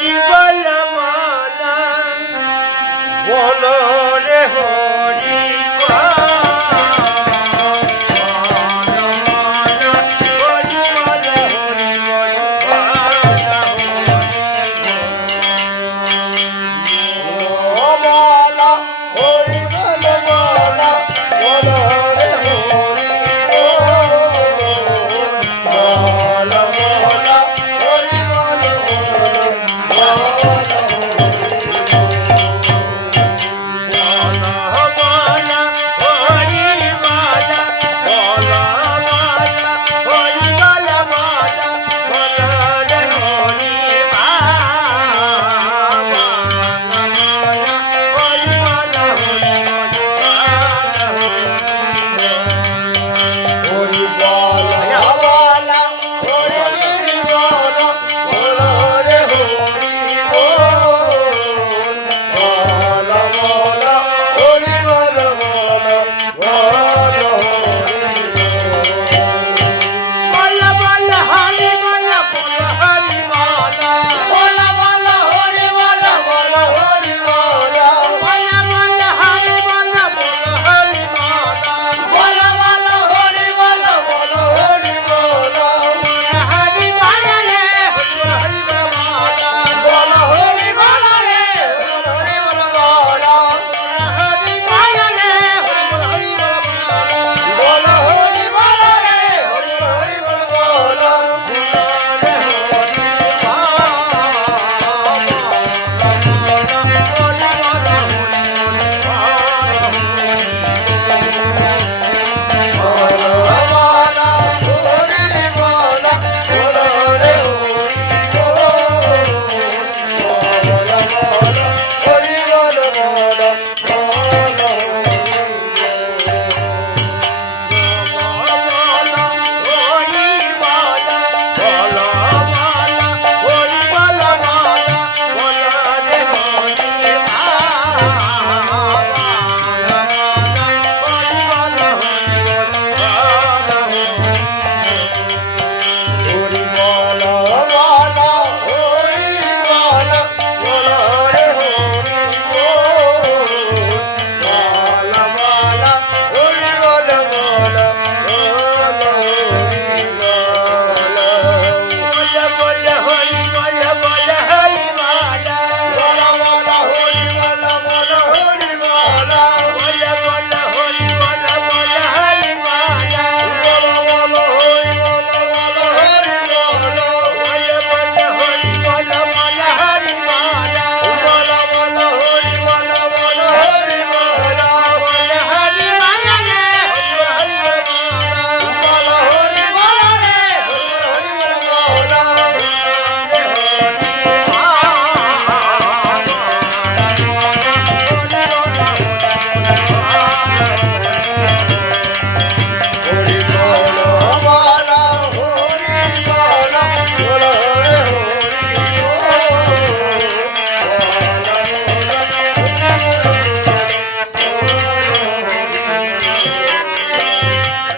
হরি বল রে হরি।